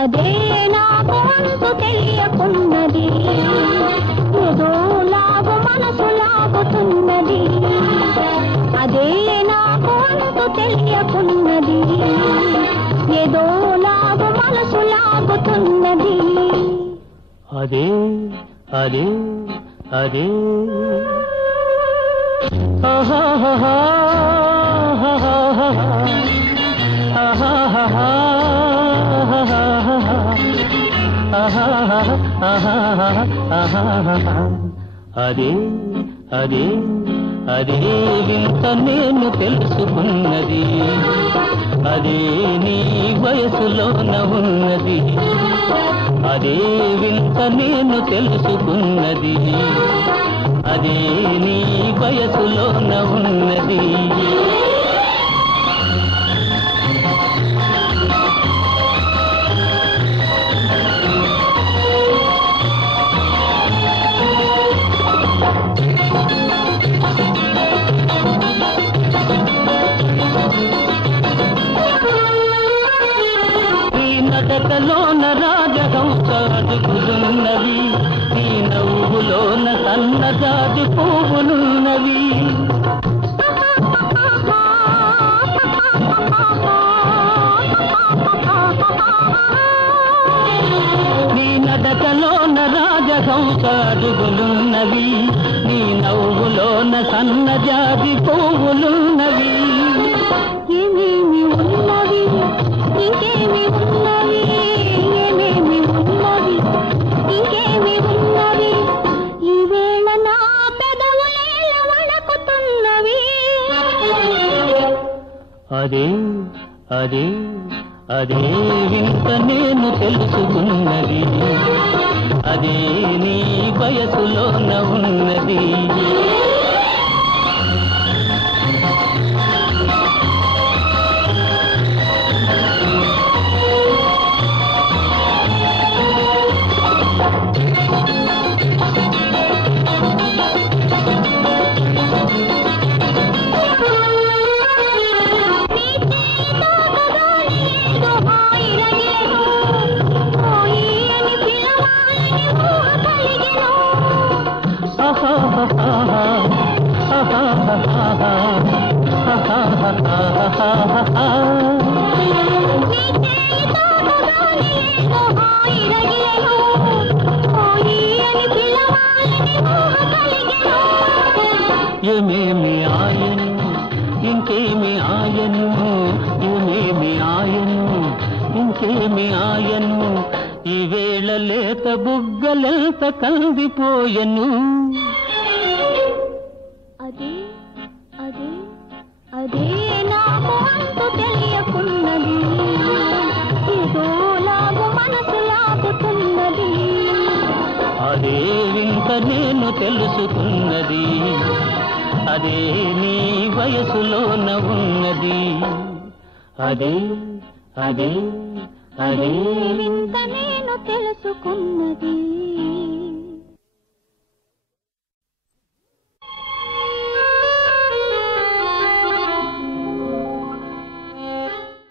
అదే నాకు అంతు తెలియకున్నది, ఏదో లాగు మనసు లాగుతున్నది. అదే నాకు అంతు తెలియకున్నది, ఏదో లాగు మనసు లాగుతున్నది. అదే అదే అదే ఆహాహా అదే అదే అదే వింత నేను తెలుసుకున్నది, అదే నీ వయసులోన ఉన్నది. అదే వింత నేను తెలుసుకున్నది, అదే నీ వయసులోన ఉన్నది. నడకలోన రాజహంస అడుగులున్నవి, నీ నవ్వులోన సన్నజాజి పువ్వులున్నవి. నీ నడకలోన రాజహంస అడుగులున్నవి, నీ నవ్వులోన సన్నజాజి పువ్వులున్నవి. ఏమేమి ఉన్నవి ఇంకేమి ఉన్నవి, ఏమేమి ఉన్నవి ఇంకేమి ఉన్నవి, ఈవేళ నా పెదవులేల వణకుతున్నవి. అదే అదే అదే వింత నేను తెలుసుకున్నది, అదే నీ వయసులోన ఉన్నది. ఏమేమి ఆయను ఇంకేమి ఆయను, ఏమేమి ఆయను ఇంకేమి ఆయను, ఈవేళ లేత బుగ్గలెంత కందిపోయెను. అదే అదే అదే నాకు అంతు తెలియకున్నది, ఏదో లాగు మనసు లాగుతున్నది. అదే వింత నేను తెలుసుకున్నది, అదే నీ వయసులోన ఉన్నది. అదే అదే అదే వింత నేను తెలుసుకున్నది.